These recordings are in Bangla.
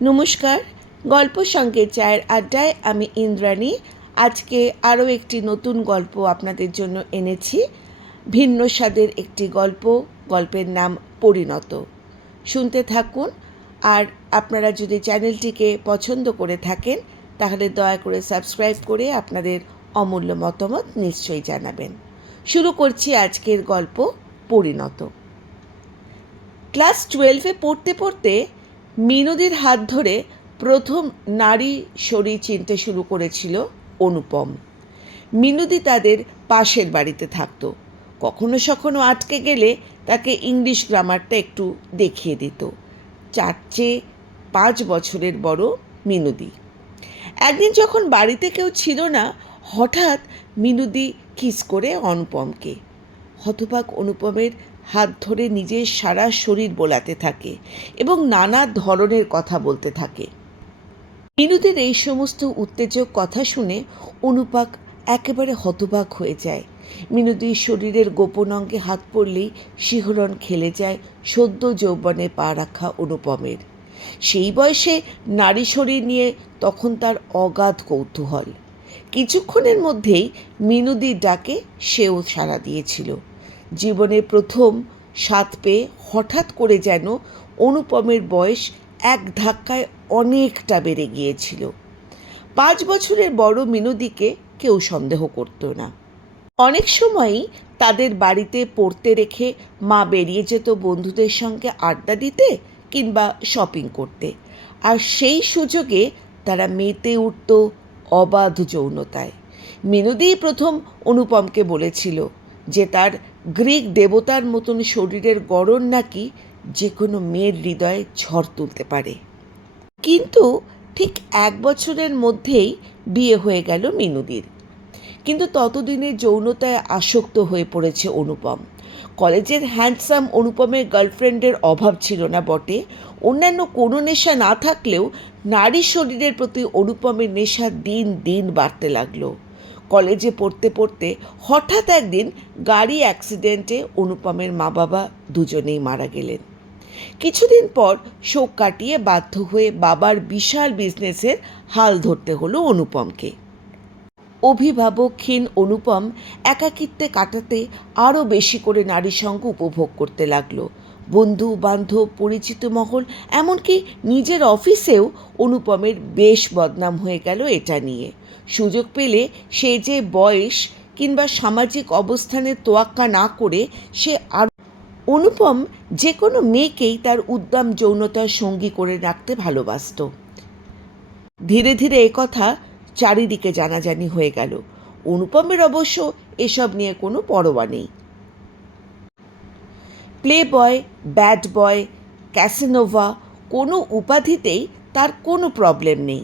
নমস্কার, গল্প সঙ্গে চায়ের আড্ডায় আমি ইন্দ্রাণী। আজকে আরও একটি নতুন গল্প আপনাদের জন্য এনেছি। ভিন্ন স্বাদের একটি গল্পের নাম পরিণত। শুনতে থাকুন। আর আপনারা যদি চ্যানেলটিকে পছন্দ করে থাকেন তাহলে দয়া করে সাবস্ক্রাইব করে আপনাদের অমূল্য মতামত নিশ্চয়ই জানাবেন। শুরু করছি আজকের গল্প পরিণত। ক্লাস 12-এ পড়তে পড়তে মিনতির হাত ধরে প্রথম নারী শরীর চিনতে শুরু করেছিল অনুপম। মিনতি তাদের পাশের বাড়িতে থাকতো। কখনো সখনো আটকে গেলে তাকে ইংলিশ গ্রামারটা একটু দেখিয়ে দিত। 4-5 বছরের বড় মিনতি। একদিন যখন বাড়িতে কেউ ছিল না, হঠাৎ মিনতি কিস করে অনুপমকে। হতবাক অনুপমের হাত ধরে নিজের সারা শরীর বোলাতে থাকে এবং নানা ধরনের কথা বলতে থাকে। মিনতির এই সমস্ত উত্তেজক কথা শুনে অনুপাক একেবারে হতবাক হয়ে যায়। মিনতির শরীরের গোপন অঙ্গে হাত পড়লেই শিহরণ খেলে যায় সদ্য যৌবনে পা রাখা অনুপমের। সেই বয়সে নারী শরীর নিয়ে তখন তার অগাধ কৌতূহল। কিছুক্ষণের মধ্যেই মিনতির ডাকে সেও সাড়া দিয়েছিল। জীবনে প্রথম স্বাদ পেয়ে হঠাৎ করে যেন অনুপমের বয়স এক ধাক্কায় অনেকটা বেড়ে গিয়েছিল। 5 বছরের বড় মিনতিকে কেউ সন্দেহ করত না। অনেক সময়ই তাদের বাড়িতে পড়তে রেখে মা বেরিয়ে যেত বন্ধুদের সঙ্গে আড্ডা দিতে কিংবা শপিং করতে, আর সেই সুযোগে তারা মেতে উঠত অবাধ যৌনতায়। মিনতিই প্রথম অনুপমকে বলেছিল যে তার গ্রিক দেবতার মতন শরীরের গড়ন নাকি যে কোনো মেয়ের হৃদয়ে ঝড় তুলতে পারে। কিন্তু ঠিক 1 বছরের মধ্যেই বিয়ে হয়ে গেল মিনতির। কিন্তু ততদিনে যৌনতায় আসক্ত হয়ে পড়েছে অনুপম। কলেজের হ্যান্ডসাম অনুপমের গার্লফ্রেন্ডের অভাব ছিল না বটে, অন্যান্য কোনো নেশা না থাকলেও নারী শরীরের প্রতি অনুপমের নেশা দিন দিন বাড়তে লাগলো। কলেজে পড়তে পড়তে হঠাৎ একদিন গাড়ি অ্যাক্সিডেন্টে অনুপমের মা বাবা দুজনেই মারা গেলেন। কিছুদিন পর শোক কাটিয়ে বাধ্য হয়ে বাবার বিশাল বিজনেসের হাল ধরতে হলো অনুপমকে। অভিভাবকহীন অনুপম একাকিত্বে কাটাতে আরও বেশি করে নারী সঙ্গ উপভোগ করতে লাগলো। বন্ধু বান্ধব, পরিচিত মহল, এমনকি নিজের অফিসেও অনুপমের বেশ বদনাম হয়ে গেল এটা নিয়ে। সুযোগ পেলে সে যে বয়স কিংবা সামাজিক অবস্থানের তোয়াক্কা না করে সে আর অনুপম যে কোনো মেয়েকেই তার উদ্দাম যৌনতার সঙ্গী করে রাখতে ভালোবাসত। ধীরে ধীরে একথা চারিদিকে জানাজানি হয়ে গেল। অনুপমের অবশ্য এসব নিয়ে কোনো পরোয়া নেই। প্লে বয়, ব্যাড বয়, ক্যাসানোভা কোনো উপাধিতেই তার কোনো প্রবলেম নেই।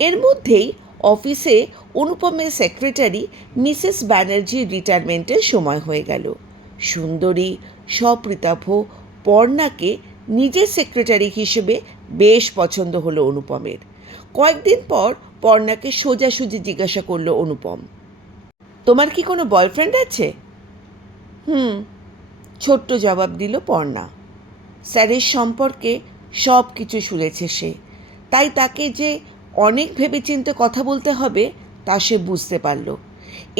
এর মধ্যেই অফিসে অনুপমের সেক্রেটারি মিসেস ব্যানার্জির রিটায়ারমেন্টের সময় হয়ে গেল। সুন্দরী সপরিতাভ পর্ণাকে নিজের সেক্রেটারি হিসেবে বেশ পছন্দ হলো অনুপমের। কয়েকদিন পর পর্ণাকে সোজাসুজি জিজ্ঞাসা করলো অনুপম, তোমার কি কোনো বয়ফ্রেন্ড আছে? ছোট্ট জবাব দিল পর্ণা। স্যারের সম্পর্কে সব কিছু শুনেছে সে, তাই তাকে যে অনেক ভেবেচিন্তে কথা বলতে হবে তা সে বুঝতে পারল।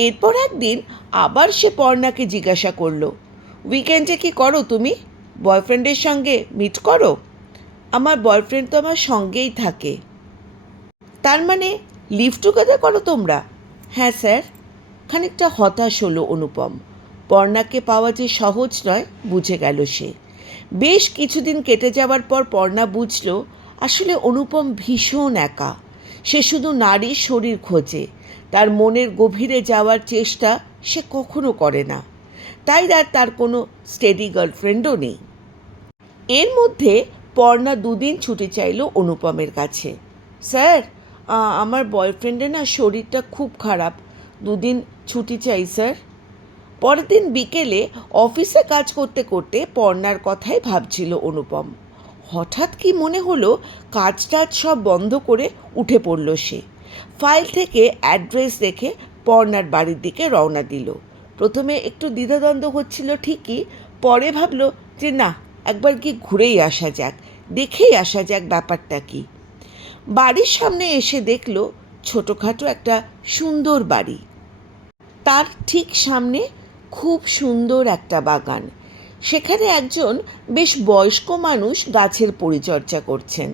এরপর একদিন আবার সে পর্ণাকে জিজ্ঞাসা করলো, উইকেন্ডে কি করো তুমি? বয়ফ্রেন্ডের সঙ্গে মিট করো? আমার বয়ফ্রেন্ড তো আমার সঙ্গেই থাকে। তার মানে লিভ টুগেদার করো তোমরা? হ্যাঁ স্যার। খানিকটা হতাশ হলো অনুপম। পর্ণাকে পাওয়া যে সহজ নয় বুঝে গেল সে। বেশ কিছুদিন কেটে যাওয়ার পর পর্ণা বুঝল আসলে অনুপম ভীষণ একা। সে শুধু নারীর শরীর খোঁজে, তার মনের গভীরে যাওয়ার চেষ্টা সে কখনো করে না। তাই আর তার কোনো স্টেডি গার্লফ্রেন্ডও নেই। এর মধ্যে পর্ণা 2 দিন ছুটি চাইল অনুপমের কাছে। স্যার, আমার বয়ফ্রেন্ডের না শরীরটা খুব খারাপ, 2 দিন ছুটি চাই স্যার। পরের দিন বিকেলে অফিসে কাজ করতে করতে পর্ণার কথাই ভাবছিল অনুপম। হঠাৎ কি মনে হলো কাজ টাজ সব বন্ধ করে উঠে পড়ল সে। ফাইল থেকে অ্যাড্রেস দেখে পর্ণার বাড়ির দিকে রওনা দিল। প্রথমে একটু দ্বিধাদ্বন্দ্ব হচ্ছিল ঠিকই, পরে ভাবলো যে না, একবার কি ঘুরেই আসা যাক, দেখেই আসা যাক ব্যাপারটা কি। বাড়ির সামনে এসে দেখল ছোটোখাটো একটা সুন্দর বাড়ি। তার ঠিক সামনে খুব সুন্দর একটা বাগান। সেখানে একজন বেশ বয়স্ক মানুষ গাছের পরিচর্যা করছেন।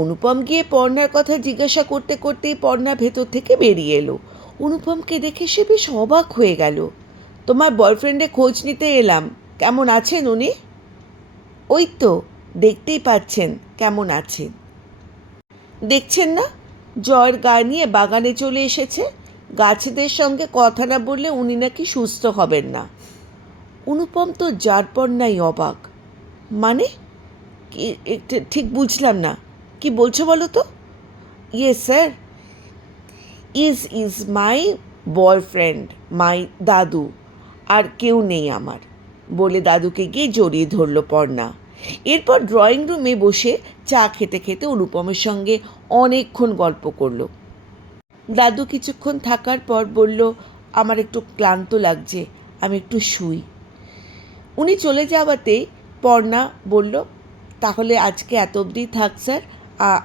অনুপম গিয়ে পর্ণার কথা জিজ্ঞাসা করতে করতেই পর্ণা ভেতর থেকে বেরিয়ে এলো। অনুপমকে দেখে সে বেশ অবাক হয়ে গেল। তোমার বয়ফ্রেন্ডে খোঁজ নিতে এলাম, কেমন আছেন উনি? ওই তো, দেখতেই পাচ্ছেন কেমন আছেন। দেখছেন না, জয়ের গায়ে নিয়ে বাগানে চলে এসেছে। গাছেদের সঙ্গে কথা না বললে উনি নাকি সুস্থ হবেন না। অনুপম তো যারপর নাই অবাক। মানে কি, ঠিক বুঝলাম না, কি বলছো বলো তো? Yes sir, is my boyfriend, my দাদু, আর কেউ নেই আমার, বলে দাদুকে গিয়ে জড়িয়ে ধরল পর্ণা। এরপর ড্রয়িং রুমে বসে চা খেতে খেতে অনুপমের সঙ্গে অনেকক্ষণ গল্প করলো। দাদু কিছুক্ষণ থাকার পর বলল, আমার একটু ক্লান্ত লাগছে, আমি একটু শুই। উনি চলে যাওয়াতেই পর্ণা বলল, তাহলে আজকে এত অবধি থাক স্যার,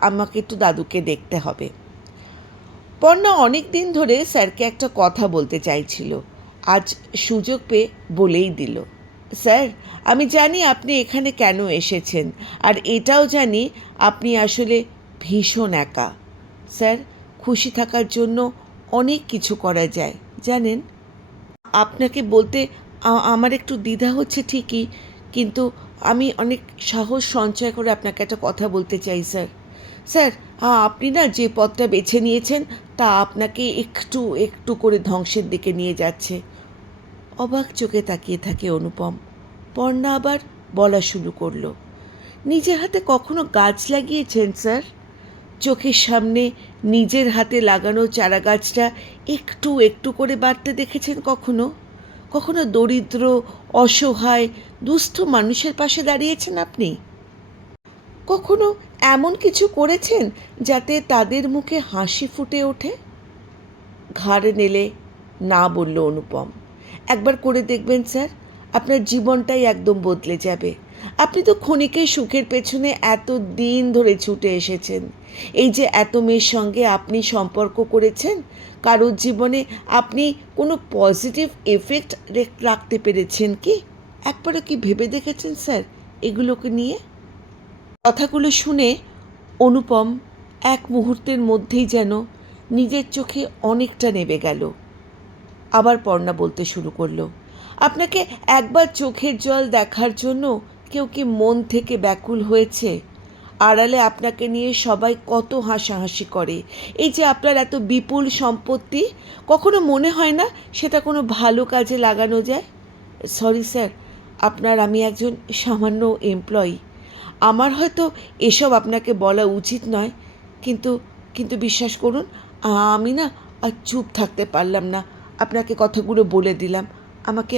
আমাকে একটু দাদুকে দেখতে হবে। পর্ণা অনেক দিন ধরে স্যারকে একটা কথা বলতে চাইছিল, আজ সুযোগ পেয়ে বলেই দিল। স্যার, আমি জানি আপনি এখানে কেন এসেছেন, আর এটাও জানি আপনি আসলে ভীষণ একা। স্যার, খুশি থাকার জন্য অনেক কিছু করা যায় জানেন। আপনাকে বলতে আমার একটু দ্বিধা হচ্ছে ঠিকই, কিন্তু আমি অনেক সাহস সঞ্চয় করে আপনাকে একটা কথা বলতে চাই স্যার। স্যার, আপনি না যে পথটা বেছে নিয়েছেন তা আপনাকে একটু একটু করে ধ্বংসের দিকে নিয়ে যাচ্ছে। অবাক চোখে তাকিয়ে থাকে অনুপম। পর্ণা আবার বলা শুরু করলো, নিজের হাতে কখনো গাছ লাগিয়েছেন স্যার? চোখের সামনে নিজের হাতে লাগানো চারা গাছটা একটু একটু করে বাড়তে দেখেছেন কখনো? কখনো দরিদ্র, অসহায়, দুস্থ মানুষের পাশে দাঁড়িয়েছেন আপনি? কখনো এমন কিছু করেছেন যাতে তাদের মুখে হাসি ফুটে ওঠে? ঘাড় নেড়ে না বলল অনুপম। একবার করে দেখবেন স্যার, আপনার জীবনটাই একদম বদলে যাবে। আপনি তো ক্ষণিকের সুখের পেছনে এত দিন ধরে ছুটে এসেছেন। এই যে এত মেয়ের সঙ্গে আপনি সম্পর্ক করেছেন, কারোর জীবনে আপনি কোনো পজিটিভ এফেক্ট রাখতে পেরেছেন কি? একবারও কি ভেবে দেখেছেন স্যার এগুলোকে নিয়ে? কথাগুলো শুনে অনুপম এক মুহূর্তের মধ্যেই যেন নিজের চোখে অনেকটা নেমে গেল। আবার পর্ণা বলতে শুরু করলো, আপনাকে একবার চোখের জল দেখার জন্য কেউ কি মন থেকে ব্যাকুল হয়েছে? আড়ালে আপনাকে নিয়ে সবাই কত হাসাহাসি করে। এই যে আপনার এত বিপুল সম্পত্তি, কখনো মনে হয় না সেটা কোনো ভালো কাজে লাগানো যায়? সরি স্যার, আমি একজন সামান্য এমপ্লয়ি। আমার হয়তো এসব আপনাকে বলা উচিত নয়, কিন্তু কিন্তু বিশ্বাস করুন, আমি না আর চুপ থাকতে পারলাম না, আপনাকে কথাগুলো বলে দিলাম। আমাকে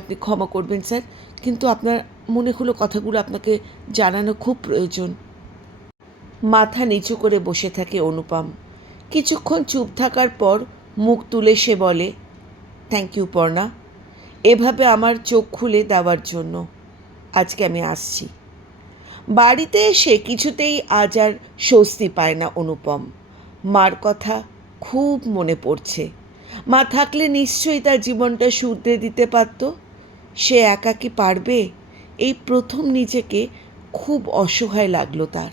আপনি ক্ষমা করবেন স্যার, কিন্তু আপনার মনে হলো কথাগুলো আপনাকে জানানো খুব প্রয়োজন। মাথা নিচু করে বসে থাকে অনুপম। কিছুক্ষণ চুপ থাকার পর মুখ তুলে সে বলে, থ্যাংক ইউ পর্ণা, এভাবে আমার চোখ খুলে দেওয়ার জন্য। আজকে আমি আসছি। বাড়িতে এসে কিছুতেই আজ আর স্বস্তি পায় না অনুপম। মার কথা খুব মনে পড়ছে। মা থাকলে নিশ্চয়ই তার জীবনটা শুধরে দিতে পারত। সে একা কি পারবে? এই প্রথম নিজেকে খুব অসহায় লাগলো তার।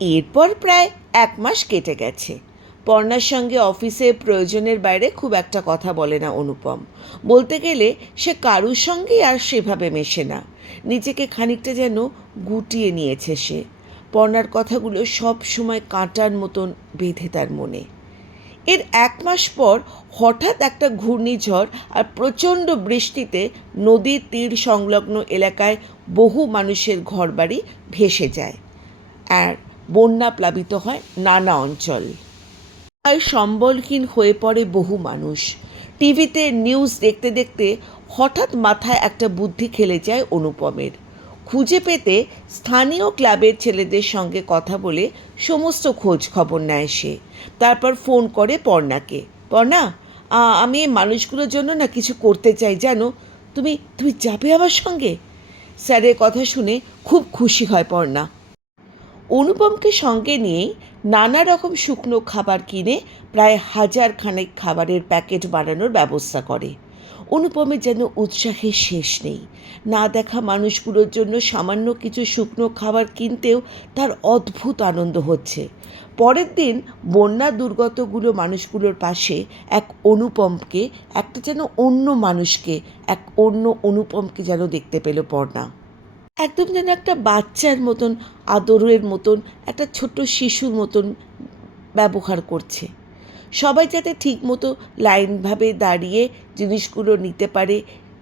এরপর প্রায় 1 মাস কেটে গেছে। পর্ণার সঙ্গে অফিসে প্রয়োজনের বাইরে খুব একটা কথা বলে না অনুপম। বলতে গেলে সে কারুর সঙ্গেই আর সেভাবে মেশে না। নিজেকে খানিকটা যেন গুটিয়ে নিয়েছে সে। পর্ণার কথাগুলো সব সময় কাঁটার মতন বেঁধে তার মনে। এর 1 মাস পর হঠাৎ একটা ঘূর্ণিঝড় আর প্রচণ্ড বৃষ্টিতে নদীর তীর সংলগ্ন এলাকায় বহু মানুষের ঘরবাড়ি ভেসে যায়, আর বন্যা প্লাবিত হয় নানা অঞ্চল। আর সম্বলহীন হয়ে পড়ে বহু মানুষ। টিভিতে নিউজ দেখতে দেখতে হঠাৎ মাথায় একটা বুদ্ধি খেলে যায় অনুপমের। খুঁজে পেতে স্থানীয় ক্লাবের ছেলেদের সঙ্গে কথা বলে সমস্ত খোঁজ খবর নেয় সে। তারপর ফোন করে পর্ণাকে। পর্ণা, আমি এই মানুষগুলোর জন্য না কিছু করতে চাই জানো, তুমি যাবে আমার সঙ্গে? স্যারের কথা শুনে খুব খুশি হয় পর্ণা। অনুপমকে সঙ্গে নিয়েই নানা রকম শুকনো খাবার কিনে প্রায় 1000 খানেক খাবারের প্যাকেট বানানোর ব্যবস্থা করে। অনুপমের যেন উৎসাহের শেষ নেই। না দেখা মানুষগুলোর জন্য সামান্য কিছু শুকনো খাবার কিনতেও তার অদ্ভুত আনন্দ হচ্ছে। পরের দিন বন্যা দুর্গতগুলো মানুষগুলোর পাশে এক অনুপমকে, একটা যেন অন্য মানুষকে, এক অন্য অনুপমকে যেন দেখতে পেল পর্ণা। একদম যেন একটা বাচ্চার মতন, আদরের মতন, একটা ছোট্ট শিশুর মতন ব্যবহার করছে। সবাই যাতে ঠিকমতো লাইনভাবে দাঁড়িয়ে জিনিসগুলো নিতে পারে,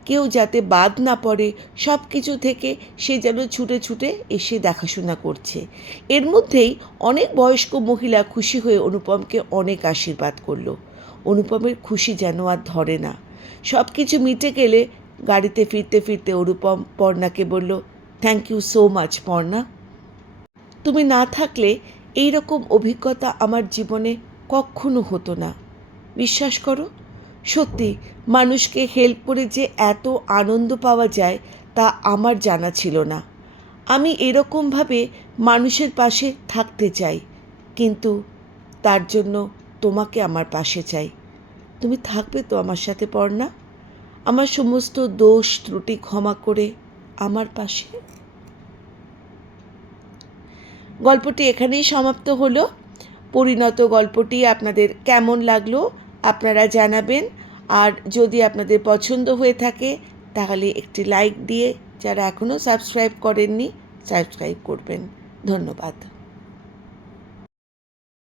কেউ যাতে বাদ না পড়ে, সব কিছু থেকে সে যেন ছুটে ছুটে এসে দেখাশোনা করছে। এর মধ্যেই অনেক বয়স্ক মহিলা খুশি হয়ে অনুপমকে অনেক আশীর্বাদ করলো। অনুপমের খুশি যেন আর ধরে না। সব কিছু মিটে গেলে গাড়িতে ফিরতে ফিরতে অনুপম পর্ণাকে বলল, thank you so much Parna. তুমি না থাকলে এই রকম অভিজ্ঞতা আমার জীবনে কখনো হতো না। বিশ্বাস করো, সত্যি মানুষকে হেল্প করে যে এত আনন্দ পাওয়া যায় তা আমার জানা ছিল না। আমি এরকমভাবে মানুষের পাশে থাকতে চাই, কিন্তু তার জন্য তোমাকে আমার পাশে চাই। তুমি থাকবে তো আমার সাথে পর্ণা? আমার সমস্ত দোষ ত্রুটি ক্ষমা করে আমার পাশে। গল্পটি এখানেই সমাপ্ত হলো। পরিণত গল্পটি আপনাদের কেমন লাগলো আপনারা জানাবেন। আর যদি আপনাদের পছন্দ হয়ে থাকে তাহলে একটি লাইক দিয়ে, যারা এখনও সাবস্ক্রাইব করেননি সাবস্ক্রাইব করবেন। ধন্যবাদ।